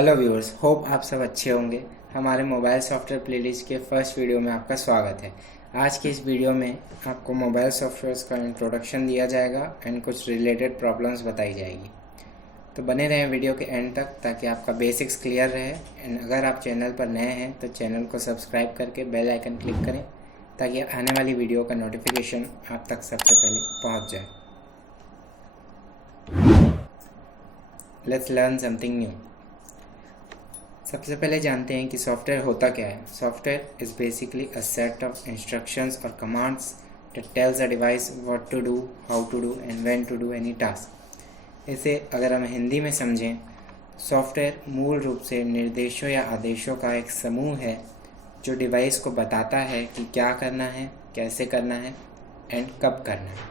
Hello viewers, hope आप सब अच्छे होंगे। हमारे मोबाइल सॉफ्टवेयर प्लेलिस्ट के फर्स्ट वीडियो में आपका स्वागत है। आज के इस वीडियो में आपको मोबाइल सॉफ्टवेयर्स का इंट्रोडक्शन दिया जाएगा एंड कुछ रिलेटेड प्रॉब्लम्स बताई जाएगी। तो बने रहें वीडियो के एंड तक ताकि आपका बेसिक्स क्लियर रहे। एंड अगर आप चैनल पर नए हैं तो चैनल को सब्सक्राइब करके बेल आइकन क्लिक करें ताकि आने वाली वीडियो का नोटिफिकेशन आप तक सबसे पहले पहुँच जाए। Let's learn something new. सबसे पहले जानते हैं कि सॉफ्टवेयर होता क्या है। Software is basically a set of instructions और commands that tells a device what to do, how to do and when to do any task. इसे अगर हम हिंदी में समझें, सॉफ्टवेयर मूल रूप से निर्देशों या आदेशों का एक समूह है जो डिवाइस को बताता है कि क्या करना है, कैसे करना है एंड कब करना है।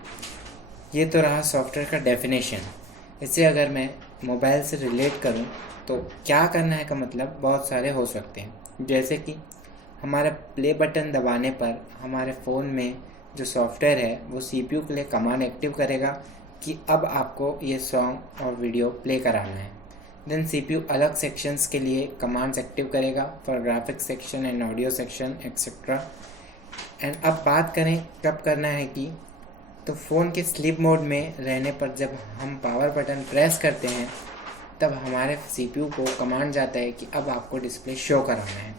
ये तो रहा सॉफ्टवेयर का डेफिनेशन। इसे अगर मैं मोबाइल से रिलेट करूं तो क्या करना है का मतलब बहुत सारे हो सकते हैं। जैसे कि हमारा प्ले बटन दबाने पर हमारे फ़ोन में जो सॉफ्टवेयर है वो सीपीयू के लिए कमांड एक्टिव करेगा कि अब आपको ये सॉन्ग और वीडियो प्ले कराना है। देन सीपीयू अलग सेक्शंस के लिए कमांड्स एक्टिव करेगा for graphics section and audio section etcetera. And अब बात करें कब करना है की, तो फ़ोन के स्लीप मोड में रहने पर जब हम पावर बटन प्रेस करते हैं तब हमारे सीपीयू को कमांड जाता है कि अब आपको डिस्प्ले शो कराना है।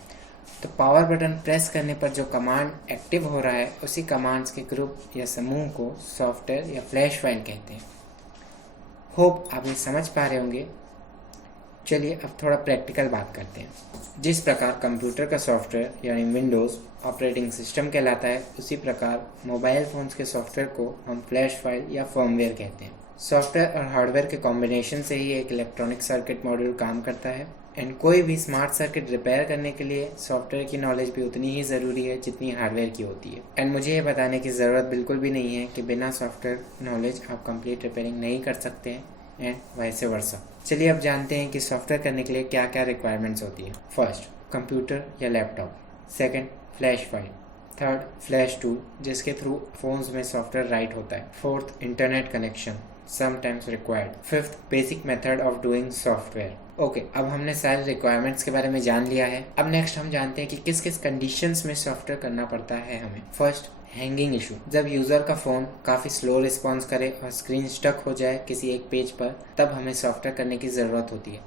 तो पावर बटन प्रेस करने पर जो कमांड एक्टिव हो रहा है उसी कमांड्स के ग्रुप या समूह को सॉफ्टवेयर या फ्लैश फाइल कहते हैं। होप आप ये समझ पा रहे होंगे। चलिए अब थोड़ा प्रैक्टिकल बात करते हैं। जिस प्रकार कंप्यूटर का सॉफ्टवेयर यानी विंडोज़ ऑपरेटिंग सिस्टम कहलाता है, उसी प्रकार मोबाइल फ़ोन्स के सॉफ्टवेयर को हम फ्लैश फाइल या फर्मवेयर कहते हैं। सॉफ्टवेयर और हार्डवेयर के कॉम्बिनेशन से ही एक इलेक्ट्रॉनिक सर्किट मॉड्यूल काम करता है। एंड कोई भी स्मार्ट सर्किट रिपेयर करने के लिए सॉफ्टवेयर की नॉलेज भी उतनी ही ज़रूरी है जितनी हार्डवेयर की होती है। एंड मुझे ये बताने की ज़रूरत बिल्कुल भी नहीं है कि बिना सॉफ्टवेयर नॉलेज आप कंप्लीट रिपेयरिंग नहीं कर सकते हैं एंड वैसे वर्सा। चलिए अब जानते हैं कि सॉफ्टवेयर करने के लिए क्या क्या रिक्वायरमेंट्स होती है। फर्स्ट, कंप्यूटर या laptop. Second, flash file. Third, flash tool जिसके थ्रू फोन्स में सॉफ्टवेयर राइट होता है। Fourth, internet connection sometimes required. Fifth, basic method of doing software. Okay, अब हमने सारे रिक्वायरमेंट्स के बारे में जान लिया है। अब नेक्स्ट हम जानते हैं कि किस किस कंडीशंस में सॉफ्टवेयर करना पड़ता है हमें। First, hanging issue. जब यूज़र का फ़ोन काफ़ी स्लो रिस्पॉन्स करे और स्क्रीन स्टक हो जाए किसी एक पेज पर, तब हमें सॉफ्टवेयर करने की ज़रूरत होती है।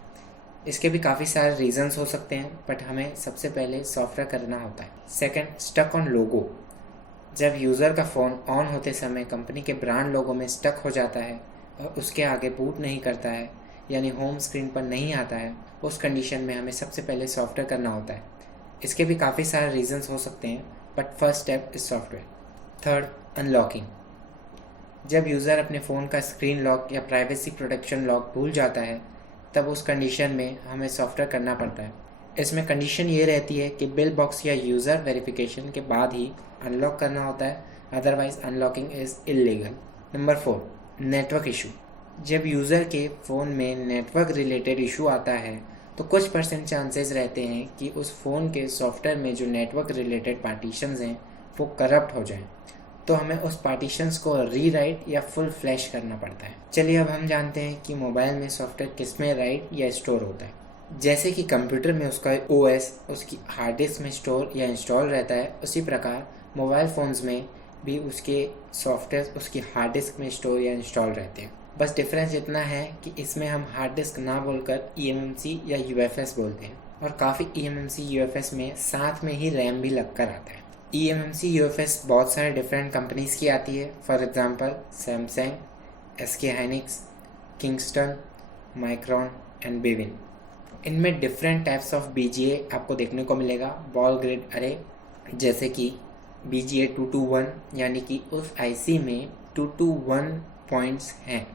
इसके भी काफ़ी सारे रीजंस हो सकते हैं, बट हमें सबसे पहले सॉफ्टवेयर करना होता है। Second, stuck on logo. जब यूज़र का फ़ोन ऑन होते समय कंपनी के ब्रांड लोगो में स्टक हो जाता है और उसके आगे बूट नहीं करता है, यानी होम स्क्रीन पर नहीं आता है, उस कंडीशन में हमें सबसे पहले सॉफ्टवेयर करना होता है। इसके भी काफ़ी सारे रीजंस हो सकते हैं, but first step is software. Third, unlocking. जब यूज़र अपने फ़ोन का स्क्रीन लॉक या प्राइवेसी प्रोटेक्शन लॉक भूल जाता है, तब उस कंडीशन में हमें सॉफ्टवेयर करना पड़ता है। इसमें कंडीशन ये रहती है कि बिल बॉक्स या यूज़र वेरिफिकेशन के बाद ही अनलॉक करना होता है, otherwise unlocking is illegal. Number 4, network issue. जब यूज़र के फ़ोन में नेटवर्क रिलेटेड इशू आता है तो कुछ % चांसेस रहते हैं कि उस फ़ोन के सॉफ्टवेयर में जो नेटवर्क रिलेटेड पार्टीशंस हैं वो करप्ट हो जाएं, तो हमें उस पार्टीशंस को रीराइट या फुल फ्लैश करना पड़ता है। चलिए अब हम जानते हैं कि मोबाइल में सॉफ्टवेयर किस में राइट या स्टोर होता है। जैसे कि कंप्यूटर में उसका OS उसकी हार्ड डिस्क में स्टोर या इंस्टॉल रहता है, उसी प्रकार मोबाइल फ़ोन्स में भी उसके सॉफ्टवेयर उसकी हार्ड डिस्क में स्टोर या इंस्टॉल रहते हैं। बस डिफरेंस इतना है कि इसमें हम हार्ड डिस्क ना बोलकर eMMC या UFS बोलते हैं, और काफ़ी eMMC UFS में साथ में ही रैम भी लगकर आता है। eMMC UFS बहुत सारे डिफरेंट कंपनीज़ की आती है, for example Samsung, SK Hynix, Kingston, micron and Bevin. इनमें डिफरेंट टाइप्स ऑफ BGA आपको देखने को मिलेगा, बॉल ग्रिड अरे, जैसे कि BGA 221, यानी कि उस IC में 221 पॉइंट्स हैं।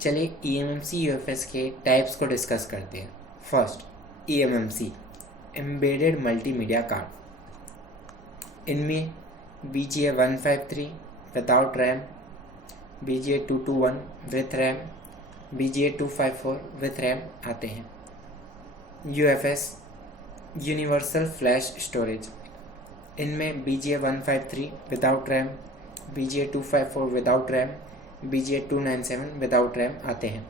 चलिए eMMC UFS के टाइप्स को डिस्कस करते हैं। First, eMMC embedded multimedia card. इनमें BGA 153 without RAM, BGA 221 with RAM, BGA 254 with RAM आते हैं। UFS universal flash storage. इनमें BGA 153 without RAM, BGA 254 without RAM, BGA 297 without RAM आते हैं।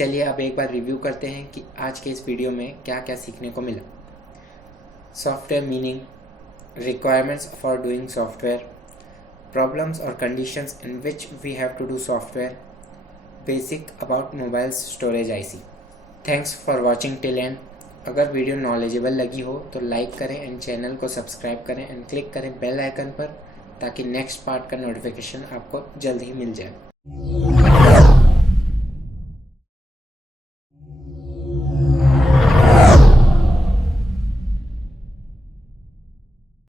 चलिए अब एक बार रिव्यू करते हैं कि आज के इस वीडियो में क्या क्या सीखने को मिला। Software meaning, requirements for doing software, problems or conditions in which we have to do software, basic about mobile storage IC. Thanks for watching till end. अगर वीडियो नॉलेजेबल लगी हो तो लाइक करें एंड चैनल को subscribe करें and click करें bell icon पर ताकि नेक्स्ट पार्ट का नोटिफिकेशन आपको जल्द ही मिल जाए।